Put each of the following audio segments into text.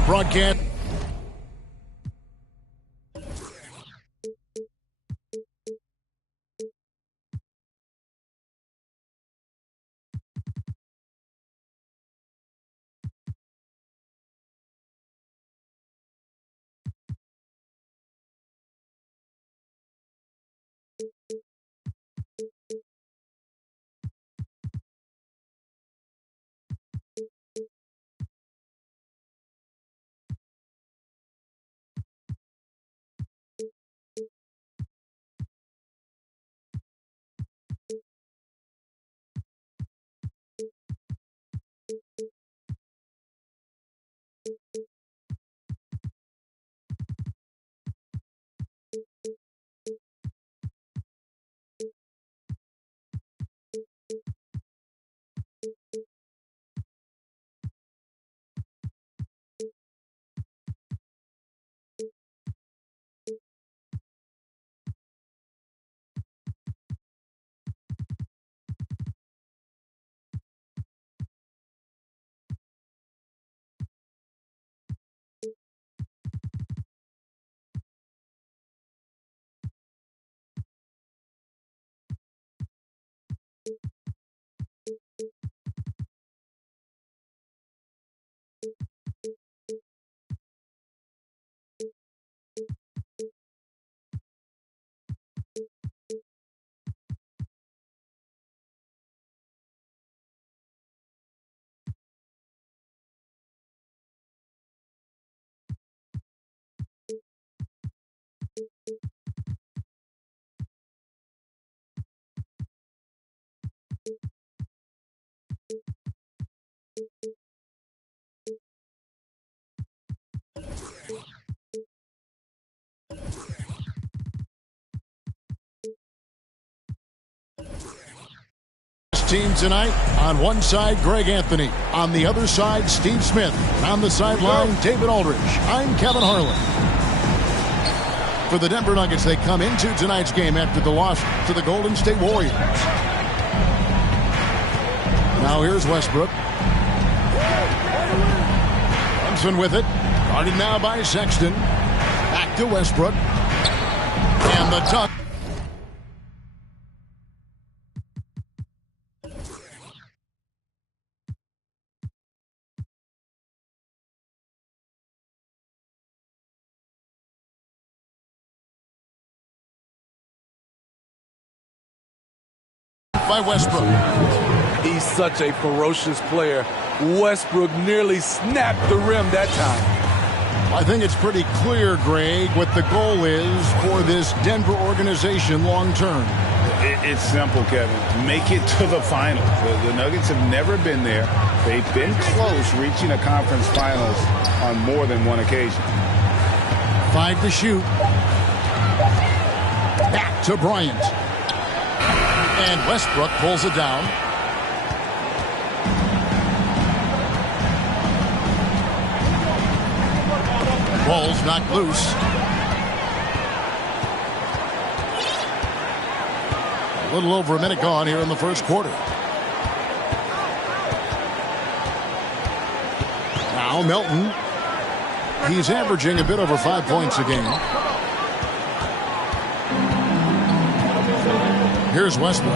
our broadcast. Team tonight, on one side, Greg Anthony. On the other side, Steve Smith. On the sideline, David Aldridge. I'm Kevin Harlan. For the Denver Nuggets, they come into tonight's game after the loss to the Golden State Warriors. Now here's Westbrook. Thompson with it. Guarded now by Sexton. Back to Westbrook. And the dunk. By Westbrook. He's such a ferocious player. Westbrook nearly snapped the rim that time. I think it's pretty clear, Greg, what the goal is for this Denver organization long term. It's simple, Kevin. Make it to the finals. The Nuggets have never been there. They've been close reaching a conference finals on more than one occasion. 5 to shoot. Back to Bryant. And Westbrook pulls it down. Ball's knocked loose. A little over a minute gone here in the first quarter. Now Melton. He's averaging a bit over 5 points a game. Here's Westbrook.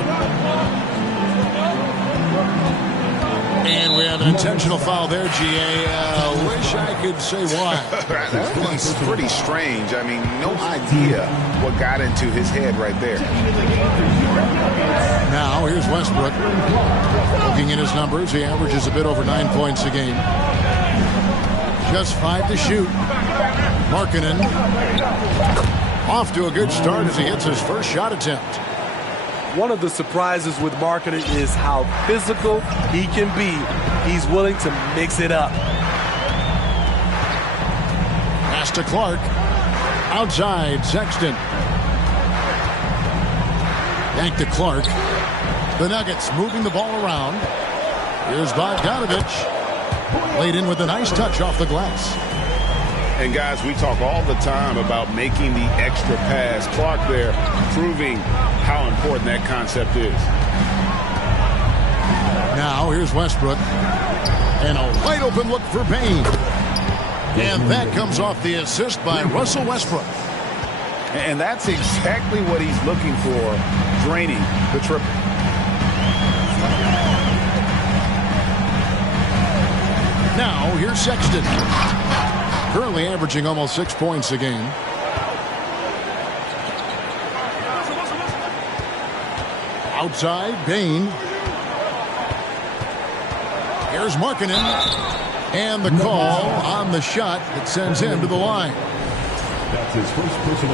And we have an intentional foul there, G.A. Wish I could say why. That one's pretty strange. I mean, no idea what got into his head right there. Now, here's Westbrook. Looking at his numbers, he averages a bit over 9 points a game. Just 5 to shoot. Markkanen off to a good start as he hits his first shot attempt. One of the surprises with Markkanen is how physical he can be. He's willing to mix it up. Pass to Clark. Outside, Sexton. Back to Clark. The Nuggets moving the ball around. Here's Bogdanovich. Laid in with a nice touch off the glass. And guys, we talk all the time about making the extra pass. Clark there proving how important that concept is. Now here's Westbrook. And a wide open look for Payne. And that comes off the assist by Russell Westbrook. And that's exactly what he's looking for, draining the triple. Now, here's Sexton. Currently averaging almost 6 points a game. Outside, Bain. Here's Markkanen. And the call on the shot that sends him to the line.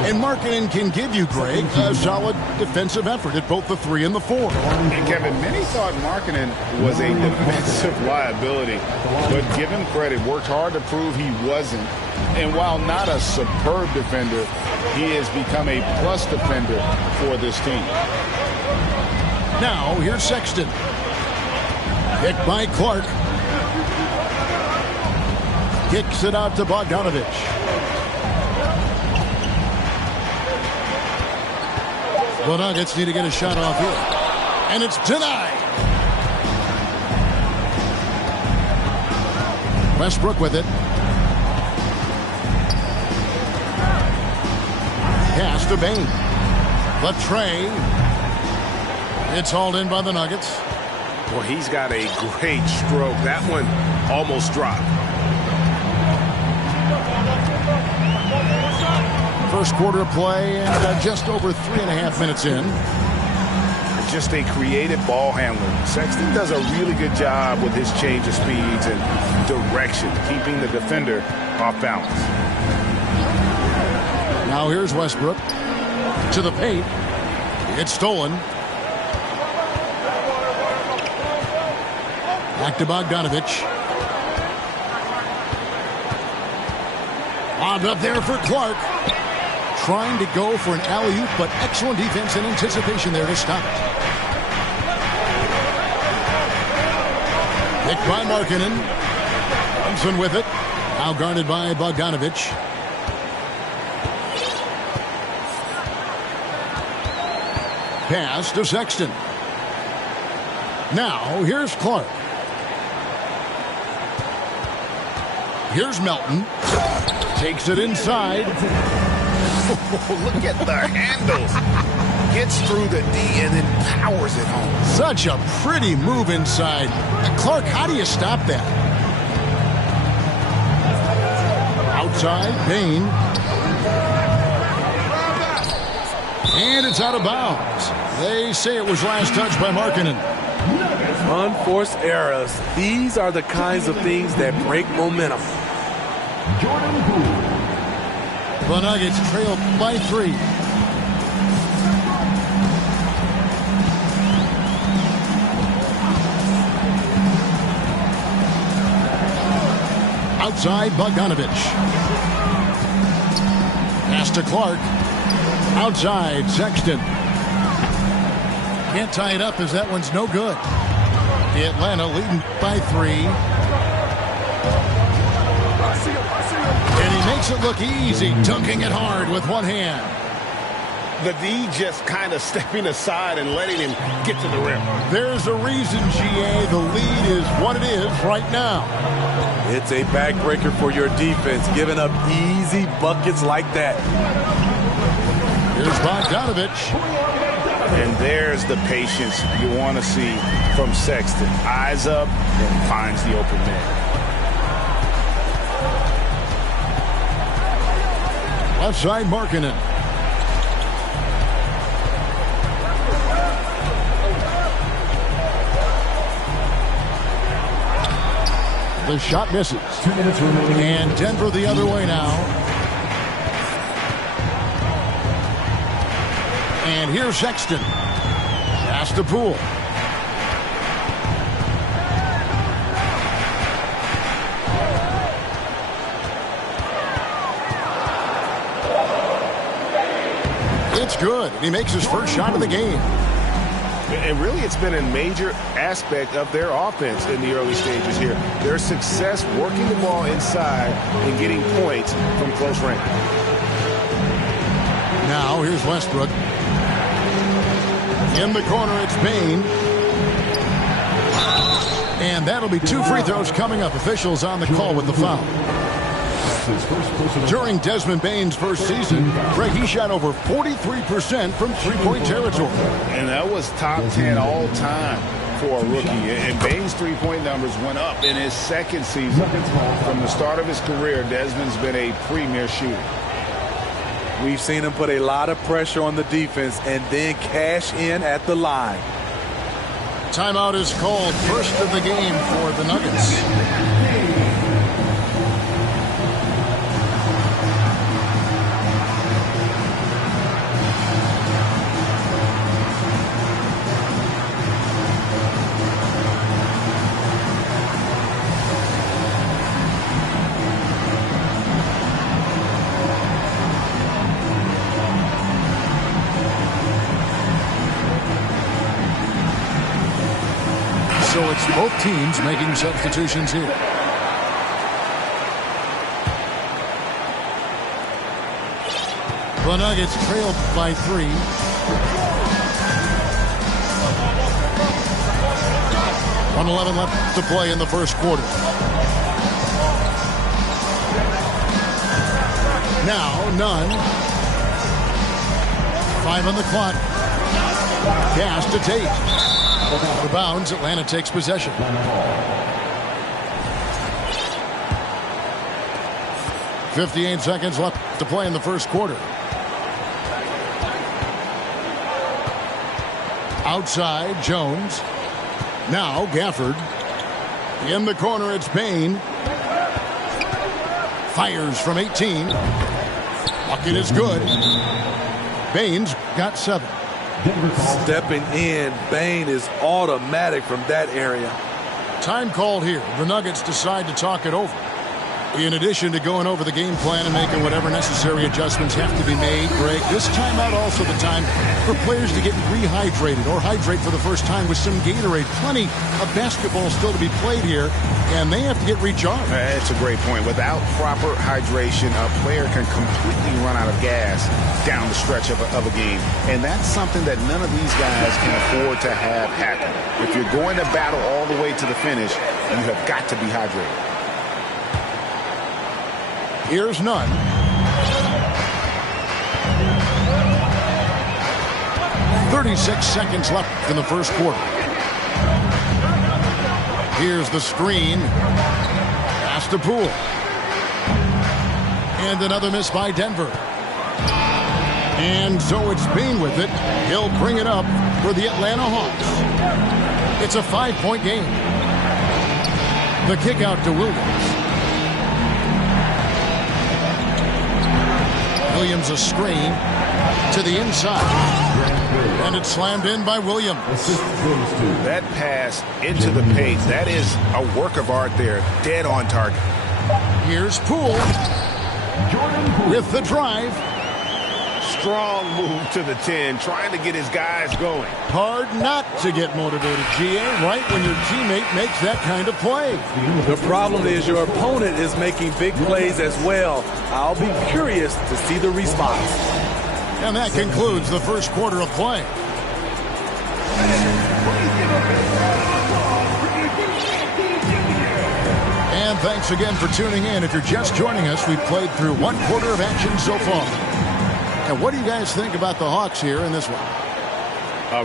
And Markkanen can give you, Greg, a solid defensive effort at both the 3 and the 4. And Kevin, many thought Markkanen was a defensive liability, but give him credit, worked hard to prove he wasn't. And while not a superb defender, he has become a plus defender for this team. Now, here's Sexton. Picked by Clark. Kicks it out to Bogdanovich. The Nuggets need to get a shot off here. And it's denied. Westbrook with it. Pass to Bain. The tray. It's hauled in by the Nuggets. Well, he's got a great stroke. That one almost dropped. First quarter of play and just over 3.5 minutes in. Just a creative ball handler. Sexton does a really good job with his change of speeds and direction, keeping the defender off balance. Now here's Westbrook to the paint. It's stolen. Back to Bogdanovich. Lobbed up there for Clark. Trying to go for an alley-oop, but excellent defense and anticipation there to stop it. Picked by Markkanen. Thompson with it. Now guarded by Bogdanovich. Pass to Sexton. Now, here's Clark. Here's Melton. Takes it inside. Look at the handles. Gets through the D and then powers it home. Such a pretty move inside. Clark, how do you stop that? Outside, Bain. And it's out of bounds. They say it was last touched by Markkanen. Unforced errors. These are the kinds of things that break momentum. The Nuggets trail by 3. Outside, Bogdanovich. Pass to Clark. Outside, Sexton. Can't tie it up as that one's no good. Atlanta leading by 3. And he makes it look easy, dunking it hard with one hand. The D just kind of stepping aside and letting him get to the rim. There's a reason, GA, the lead is what it is right now. It's a backbreaker for your defense, giving up easy buckets like that. Here's Bogdanovich. And there's the patience you want to see from Sexton. Eyes up and finds the open man. Left side, Markkanen. The shot misses. 2 minutes remaining. And Denver the other way now. And here's Sexton. Pass to Poole. It's good. And he makes his first shot of the game. And really, it's been a major aspect of their offense in the early stages here. Their success working the ball inside and getting points from close range. Now, here's Westbrook. In the corner, it's Bain. And that'll be 2 free throws coming up. Officials on the call with the foul. During Desmond Bane's first season, Greg, he shot over 43% from three-point territory. And that was top 10 all time for a rookie. And Bane's three-point numbers went up in his second season. From the start of his career, Desmond's been a premier shooter. We've seen him put a lot of pressure on the defense and then cash in at the line. Timeout is called, first of the game for the Nuggets. So it's both teams making substitutions here. The Nuggets trailed by 3. .111 left to play in the first quarter. Now, none. 5 on the clock. Pass to Tate. Out of bounds, Atlanta takes possession. .58 seconds left to play in the first quarter. Outside, Jones. Now, Gafford. In the corner, it's Bane. Fires from 18. Bucket is good. Bane's got 7. Stepping in, Bane is automatic from that area. Time called here. The Nuggets decide to talk it over. In addition to going over the game plan and making whatever necessary adjustments have to be made, Greg, this timeout also the time for players to get rehydrated or hydrate for the first time with some Gatorade. Plenty of basketball still to be played here, and they have to get recharged. That's a great point. Without proper hydration, a player can completely run out of gas down the stretch of a game. And that's something that none of these guys can afford to have happen. If you're going to battle all the way to the finish, you have got to be hydrated. Here's none. .36 seconds left in the first quarter. Here's the screen. Pass to Poole. And another miss by Denver. And so it's Bane with it. He'll bring it up for the Atlanta Hawks. It's a 5-point game. The kick out to Williams. Williams a screen to the inside. And it's slammed in by Williams. That pass into the paint, that is a work of art there. Dead on target. Here's Poole with the drive. Strong move to the 10, trying to get his guys going. Hard not to get motivated, GA, right when your teammate makes that kind of play. The problem is your opponent is making big plays as well. I'll be curious to see the response. And that concludes the first quarter of play. And thanks again for tuning in. If you're just joining us, we've played through one quarter of action so far. And what do you guys think about the Hawks here in this one?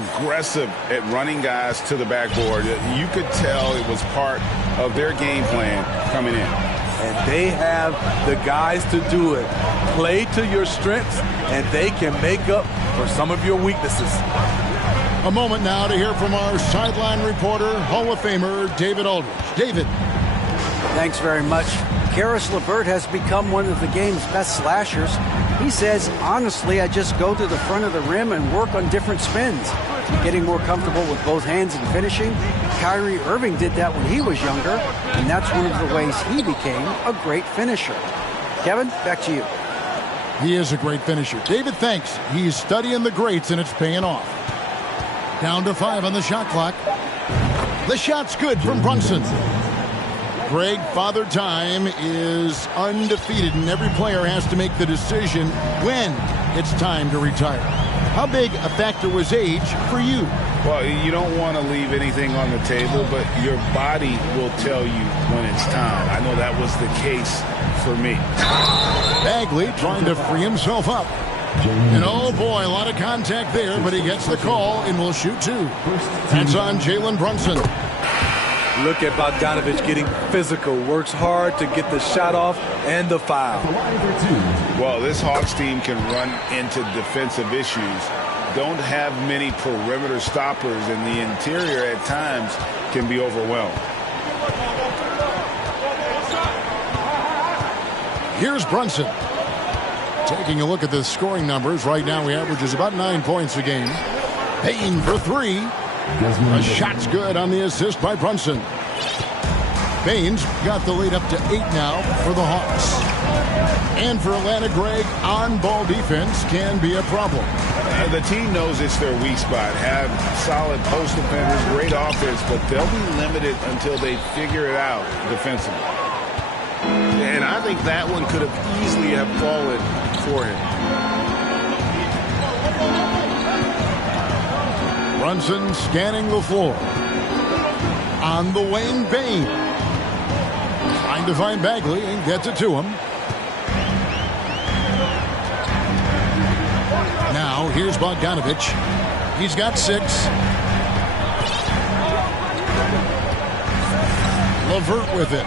Aggressive at running guys to the backboard. You could tell it was part of their game plan coming in. And they have the guys to do it. Play to your strengths, and they can make up for some of your weaknesses. A moment now to hear from our sideline reporter, Hall of Famer David Aldridge. David. Thanks very much. Karis LeVert has become one of the game's best slashers. He says, honestly, I just go to the front of the rim and work on different spins. Getting more comfortable with both hands and finishing. Kyrie Irving did that when he was younger, and that's one of the ways he became a great finisher. Kevin, back to you. He is a great finisher. David, thanks. He's studying the greats, and it's paying off. Down to 5 on the shot clock. The shot's good from Brunson. Greg, Father Time is undefeated, and every player has to make the decision when it's time to retire. How big a factor was age for you? Well, you don't want to leave anything on the table, but your body will tell you when it's time. I know that was the case for me. Bagley trying to free himself up. And oh boy, a lot of contact there, but he gets the call and will shoot two. That's on Jalen Brunson. Look at Bogdanovich getting physical, works hard to get the shot off and the foul. Well, this Hawks team can run into defensive issues. Don't have many perimeter stoppers, and the interior at times can be overwhelmed. Here's Brunson. Taking a look at the scoring numbers, right now he averages about 9 points a game. Payne for three. A shot's good on the assist by Brunson. Payne's got the lead up to 8 now for the Hawks. And for Atlanta, Greg, on-ball defense can be a problem. The team knows it's their weak spot. Have solid post defenders, great offense, but they'll be limited until they figure it out defensively. And I think that one could have easily have fallen for him. Brunson scanning the floor. On the wing, Payne. Trying to find Bagley and gets it to him. Now, here's Bogdanovich. He's got 6. LeVert with it.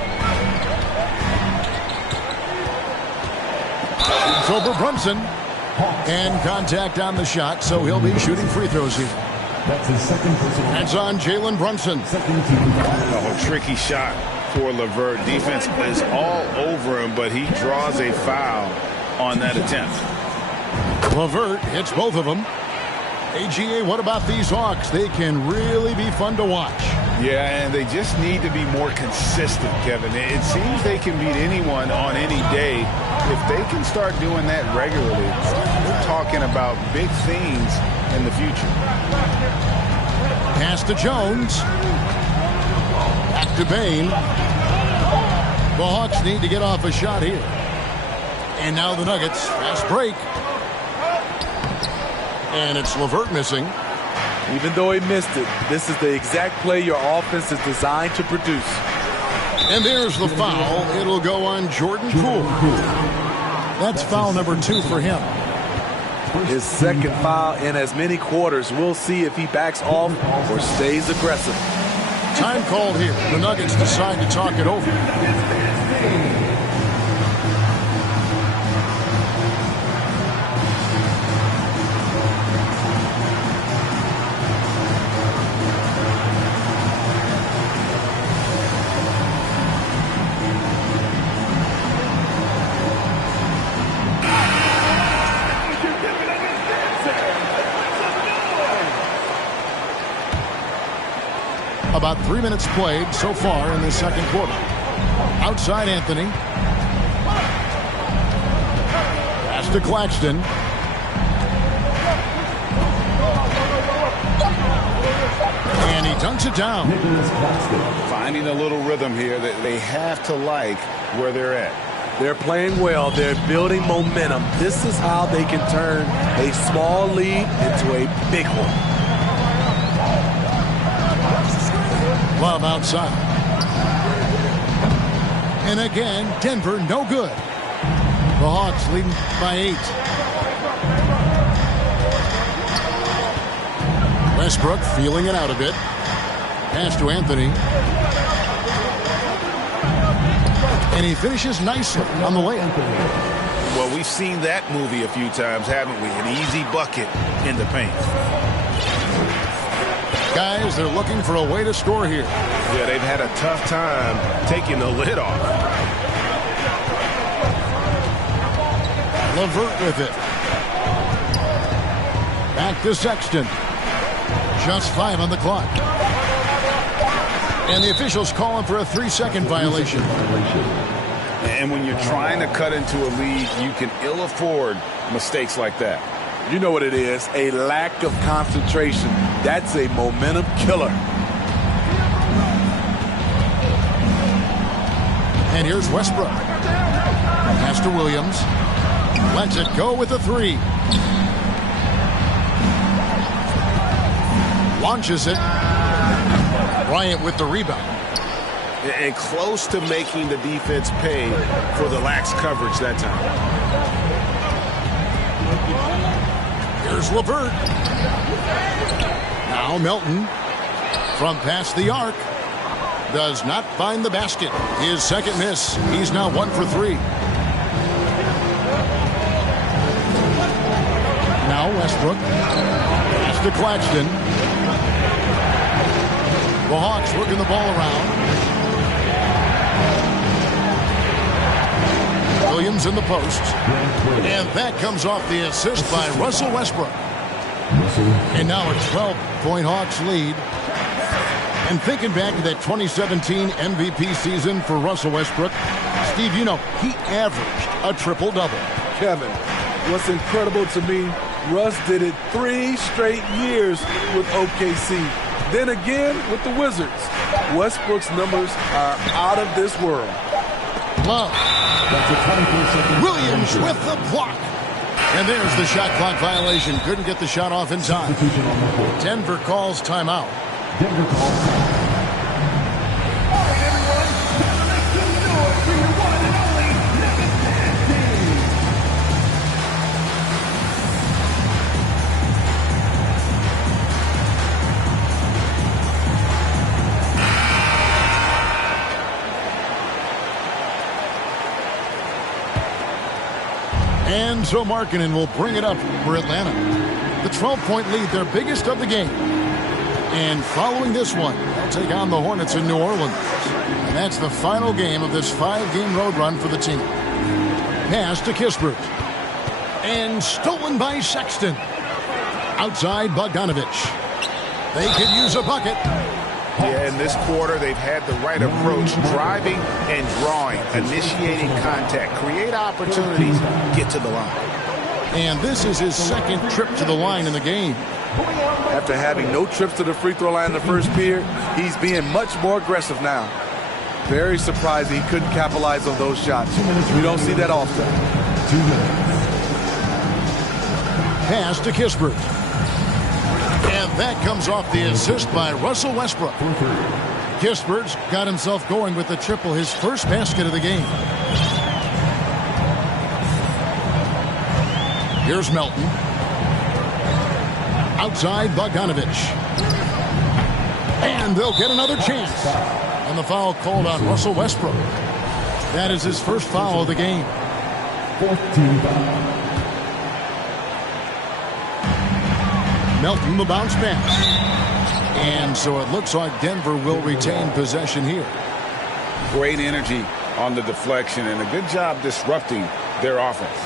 It's over Brunson. And contact on the shot, so he'll be shooting free throws here. That's his second personal. That's on Jalen Brunson. Oh, tricky shot for LeVert. Defense is all over him, but he draws a foul on that attempt. LeVert hits both of them. AGA, what about these Hawks? They can really be fun to watch. Yeah, and they just need to be more consistent, Kevin. It seems they can beat anyone on any day. If they can start doing that regularly, we're talking about big things in the future. Pass to Jones. Back to Payne. The Hawks need to get off a shot here. And now the Nuggets. Fast break. And it's LeVert missing. Even though he missed it, this is the exact play your offense is designed to produce. And there's the foul. It'll go on Jordan Poole. That's foul number 2 for him. His second foul in as many quarters. We'll see if he backs off or stays aggressive. Time called here. The Nuggets decide to talk it over. About 3 minutes played so far in the second quarter. Outside Anthony. Pass to Claxton. And he dunks it down. Finding a little rhythm here that they have to like where they're at. They're playing well. They're building momentum. This is how they can turn a small lead into a big one. Love outside. And again, Denver no good. The Hawks leading by 8. Westbrook feeling it out a bit. Pass to Anthony. And he finishes nicely on the layup. Well, we've seen that movie a few times, haven't we? An easy bucket in the paint. Guys, they're looking for a way to score here. Yeah, they've had a tough time taking the lid off. LeVert with it. Back to Sexton. Just 5 on the clock. And the officials calling for a 3-second violation. And when you're trying to cut into a lead, you can ill afford mistakes like that. You know what it is, a lack of concentration. That's a momentum killer. And here's Westbrook. Pass to Williams. Lets it go with a 3. Launches it. Bryant with the rebound. And close to making the defense pay for the lax coverage that time. Here's LeVert. Now Melton from past the arc. Does not find the basket. His second miss. He's now 1 for 3. Now Westbrook. Pass to Claxton. The Hawks working the ball around. Williams in the post. And that comes off the assist by Russell Westbrook. And now a 12-point Hawks lead. And thinking back to that 2017 MVP season for Russell Westbrook, Steve, you know, he averaged a triple-double. Kevin, what's incredible to me, Russ did it 3 straight years with OKC. Then again with the Wizards. Westbrook's numbers are out of this world. Love. Williams with the block. And there's the shot clock violation. Couldn't get the shot off in time. Denver calls timeout. Denver calls timeout. And so Markkanen will bring it up for Atlanta. The 12-point lead, their biggest of the game. And following this one, they'll take on the Hornets in New Orleans. And that's the final game of this 5-game road run for the team. Pass to Kispert. And stolen by Sexton. Outside Bogdanovich. They could use a bucket. Yeah, in this quarter, they've had the right approach, driving and drawing, initiating contact, create opportunities, get to the line. And this is his second trip to the line in the game. After having no trips to the free throw line in the first period, he's being much more aggressive now. Very surprising he couldn't capitalize on those shots. We don't see that often. 2 minutes. Pass to Kispert. And that comes off the assist by Russell Westbrook. Kispert's got himself going with the triple, his first basket of the game. Here's Melton. Outside Bogdanovich. And they'll get another chance. And the foul called on Russell Westbrook. That is his first foul of the game. 14 foul. Melton the bounce pass. And so it looks like Denver will retain possession here. Great energy on the deflection and a good job disrupting their offense.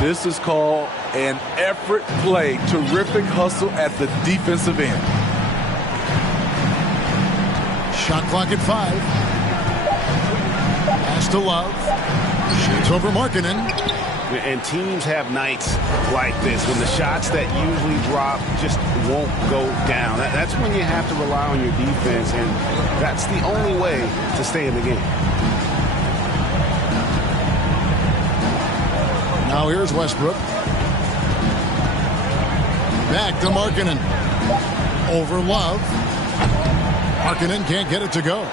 This is called an effort play. Terrific hustle at the defensive end. Shot clock at 5. Pass to Love. Shoots over Markkanen. And teams have nights like this when the shots that usually drop just won't go down. That's when you have to rely on your defense, and that's the only way to stay in the game. Now here's Westbrook. Back to Markkanen. Over Love. Markkanen can't get it to go.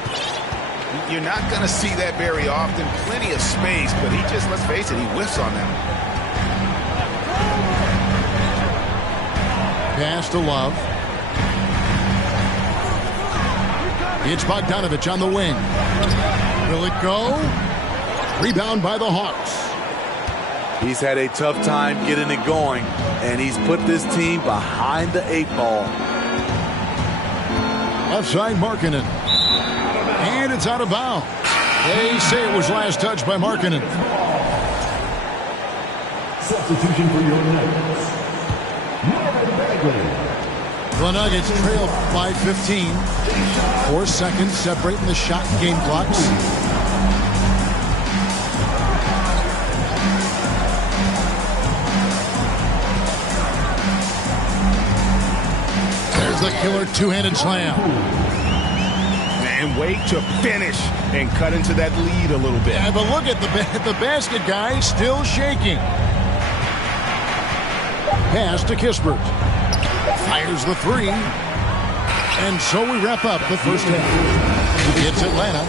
You're not going to see that very often. Plenty of space, but he just, let's face it, he whiffs on that. Pass to Love. It's Bogdanovich on the wing. Will it go? Rebound by the Hawks. He's had a tough time getting it going, and he's put this team behind the 8 ball. Left side Markkanen. And it's out of bounds. They say it was last touched by Markkanen. Substitution for your Nuggets. Marvin Bagley. The Nuggets trail by 15. 4 seconds separating the shot and game clocks. There's the killer two-handed slam. And wait to finish and cut into that lead a little bit. Yeah, but look at the basket guy still shaking. Pass to Kispert. Fires the 3. And so we wrap up the first half. It's Atlanta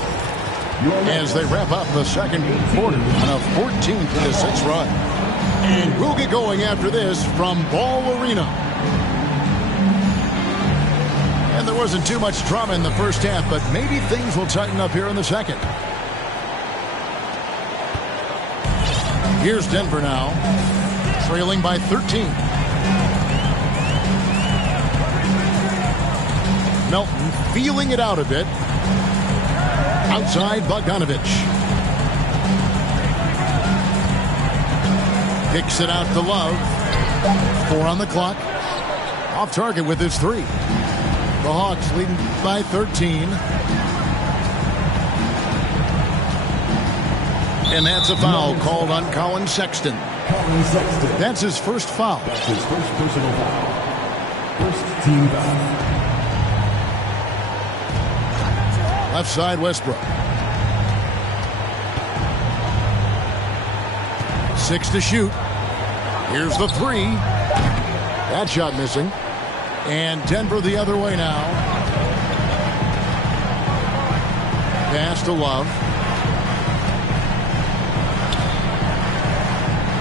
as they wrap up the second quarter on a 14-6 run. And we'll get going after this from Ball Arena. And there wasn't too much drama in the first half, but maybe things will tighten up here in the second. Here's Denver now, trailing by 13. Melton feeling it out a bit. Outside Bogdanovich. Kicks it out to Love. 4 on the clock. Off target with his 3. The Hawks leading by 13. And that's a foul called on Colin Sexton. That's his first foul. That's his first personal foul. First team foul. Left side, Westbrook. 6 to shoot. Here's the 3. That shot missing. And Denver the other way now. Pass to Love.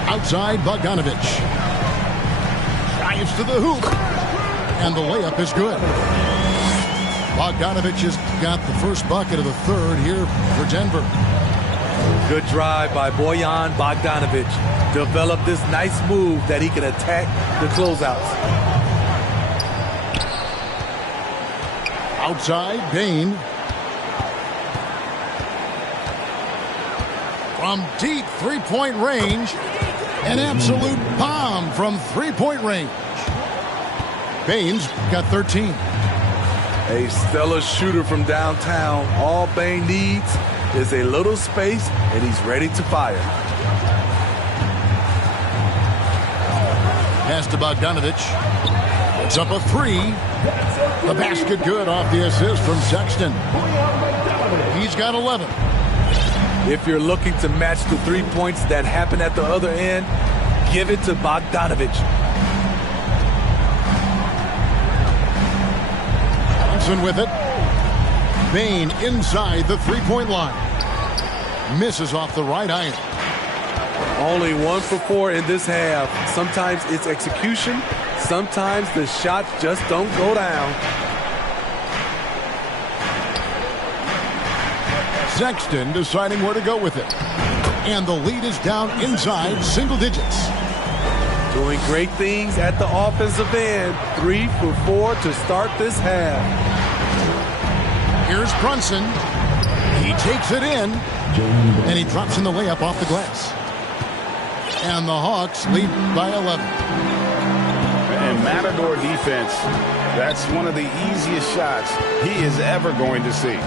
Outside, Bogdanovich. Drives to the hoop. And the layup is good. Bogdanovich has got the first bucket of the third here for Denver. Good drive by Bojan Bogdanovich. Developed this nice move that he can attack the closeouts. Outside, Bain. From deep three-point range. An absolute bomb from three-point range. Bain's got 13. A stellar shooter from downtown. All Bain needs is a little space, and he's ready to fire. Pass to Bogdanovich. It's up a 3. The basket good off the assist from Sexton. He's got 11. If you're looking to match the 3 points that happen at the other end, give it to Bogdanovich. Johnson with it. Bain inside the three-point line. Misses off the right iron. Only 1 for 4 in this half. Sometimes it's execution. Sometimes the shots just don't go down. Sexton deciding where to go with it. And the lead is down inside single digits. Doing great things at the offensive end. 3 for 4 to start this half. Here's Brunson. He takes it in. And he drops in the layup off the glass. And the Hawks lead by 11. And Matador defense, that's one of the easiest shots he is ever going to see.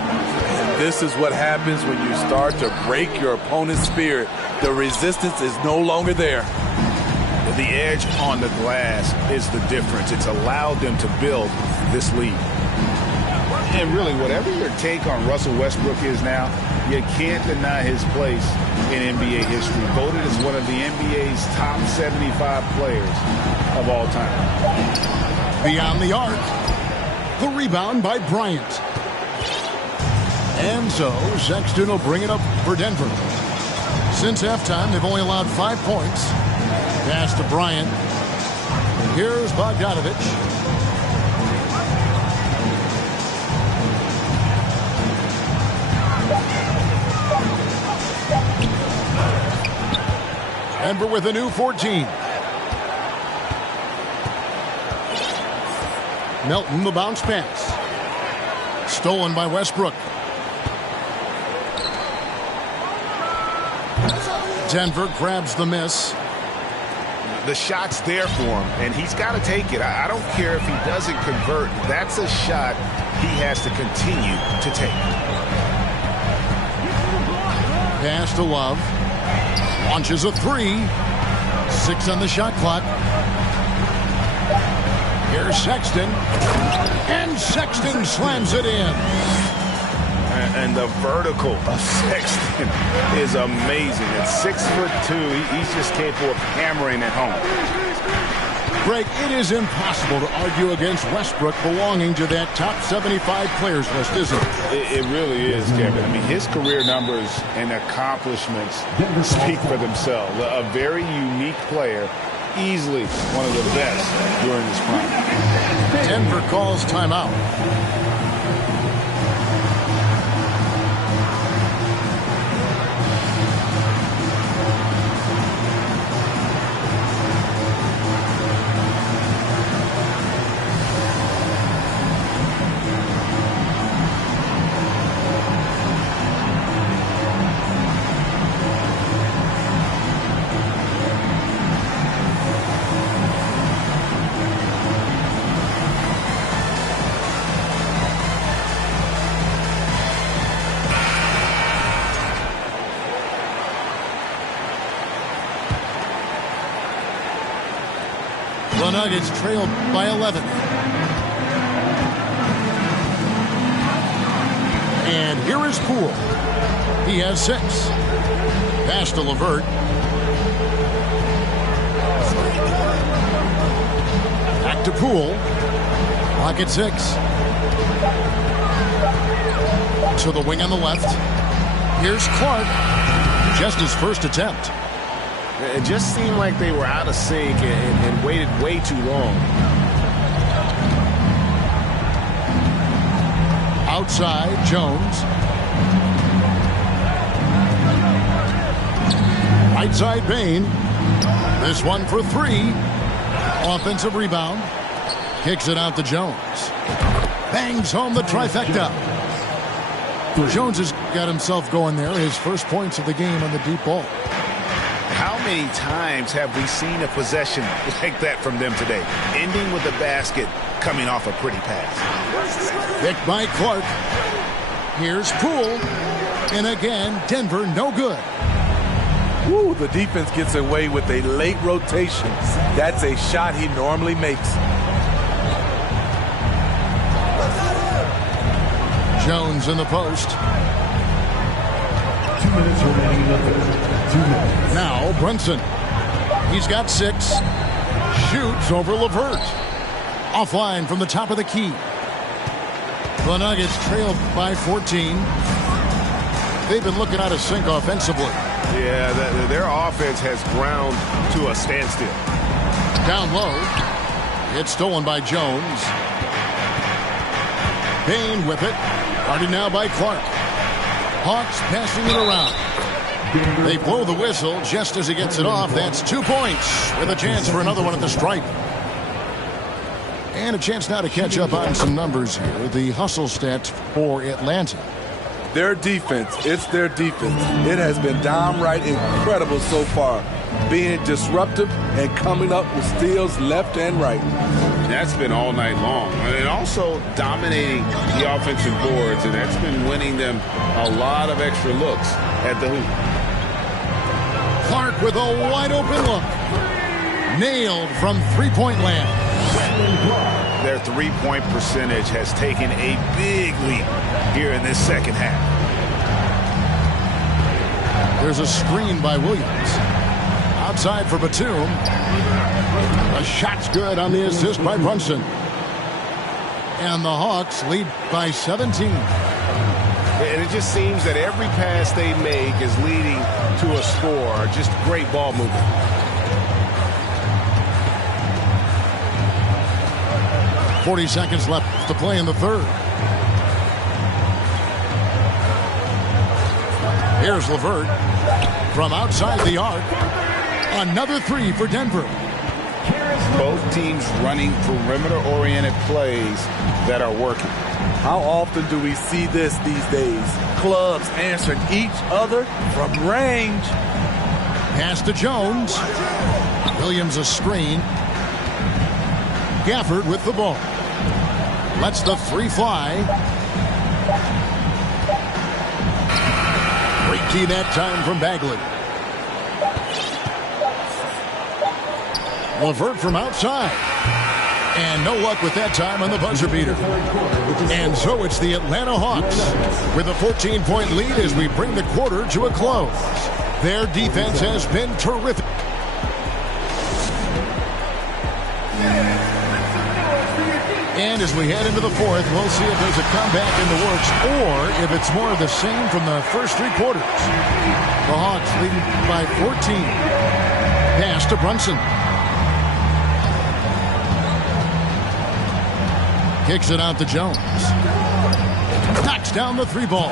This is what happens when you start to break your opponent's spirit. The resistance is no longer there. The edge on the glass is the difference. It's allowed them to build this lead. And really, whatever your take on Russell Westbrook is now, you can't deny his place in NBA history. Voted as one of the NBA's top 75 players of all time. Beyond the arc. The rebound by Bryant. And so, Sexton will bring it up for Denver. Since halftime, they've only allowed 5 points. Pass to Bryant. Here's Bogdanovich. Denver with a new 14. Melton, the bounce pass. Stolen by Westbrook. Denver grabs the miss. The shot's there for him, and he's got to take it. I don't care if he doesn't convert. That's a shot he has to continue to take. Pass to Love. Launches a 3. 6 on the shot clock. Here's Sexton. And Sexton slams it in. And the vertical of Sexton is amazing. At 6'2", he's just capable of hammering it home. Greg, it is impossible to argue against Westbrook belonging to that top 75 players list, isn't it? It really is, Kevin. I mean, his career numbers and accomplishments speak for themselves. A very unique player, easily one of the best during his prime. Denver calls timeout. The Nuggets trailed by 11. And here is Poole. He has 6. Pass to LeVert. Back to Poole. Clock at 6. To the wing on the left. Here's Clark. Just his first attempt. It just seemed like they were out of sync and waited way too long. Outside, Jones. Right side, Bain. This one for 3. Offensive rebound. Kicks it out to Jones. Bangs home the trifecta. Jones has got himself going there. His first points of the game on the deep ball. How many times have we seen a possession like that from them today? Ending with a basket, coming off a pretty pass. Picked by Clark. Here's Poole. And again, Denver no good. Woo, the defense gets away with a late rotation. That's a shot he normally makes. Jones in the post. 2 minutes remaining in the third. 2 minutes. Now Brunson. He's got 6. Shoots over LeVert. Offline from the top of the key. The Nuggets trailed by 14. They've been looking out of sync offensively. Yeah, their offense has ground to a standstill. Down low. It's stolen by Jones. Bain with it. Guarded now by Clark. Hawks passing it around. They blow the whistle just as he gets it off. That's 2 points with a chance for another one at the stripe. And a chance now to catch up on some numbers here. The hustle stats for Atlanta. Their defense, it's their defense. It has been downright incredible so far. Being disruptive and coming up with steals left and right. That's been all night long. And also dominating the offensive boards, and that's been winning them a lot of extra looks at the hoop. Clark with a wide open look. Nailed from three-point land. Their three-point percentage has taken a big leap here in this second half. There's a screen by Williams. Outside for Batum. A shot's good on the assist by Brunson. And the Hawks lead by 17. And it just seems that every pass they make is leading to a score. Just great ball movement. .40 seconds left to play in the third. Here's LeVert from outside the arc. Another 3 for Denver. Both teams running perimeter-oriented plays that are working. How often do we see this these days? Clubs answering each other from range. Pass to Jones. Williams a screen. Gafford with the ball. Lets the 3 fly. Great key that time from Bagley. LeVert from outside. And no luck with that time on the buzzer beater. And so it's the Atlanta Hawks with a 14-point lead as we bring the quarter to a close. Their defense has been terrific. as we head into the fourth, we'll see if there's a comeback in the works or if it's more of the same from the first three quarters. The Hawks leading by 14. Pass to Brunson. Kicks it out to Jones. Knocks down the three ball.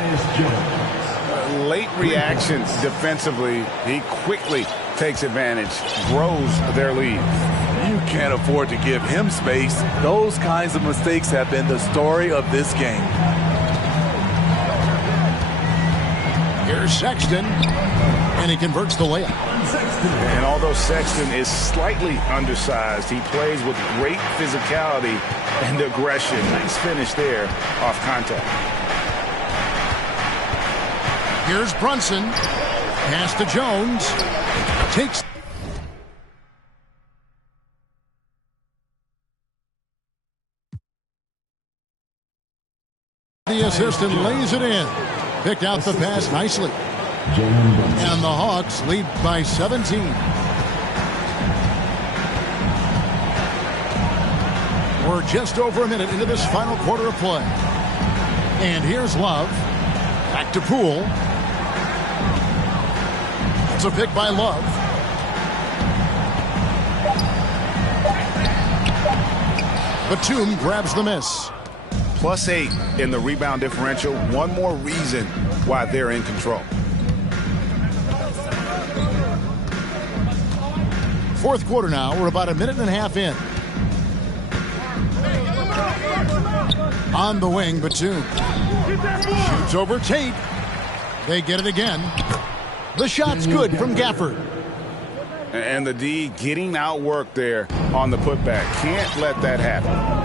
Late reaction defensively. He quickly takes advantage, grows their lead. You can't afford to give him space. Those kinds of mistakes have been the story of this game. Here's Sexton, and he converts the layup. And although Sexton is slightly undersized, he plays with great physicality and aggression. Nice finish there off contact. Here's Brunson. Pass to Jones. Takes. The assistant lays it in. Picked out the pass nicely. And the Hawks lead by 17. We're just over a minute into this final quarter of play. And here's Love. Back to Poole. It's a pick by Love. Batum grabs the miss. +8 in the rebound differential. One more reason why they're in control. Fourth quarter now. We're about a minute and a half in. On the wing, Batum. Shoots over Tate. They get it again. The shot's good from Gafford. And the D getting outworked there on the putback. Can't let that happen.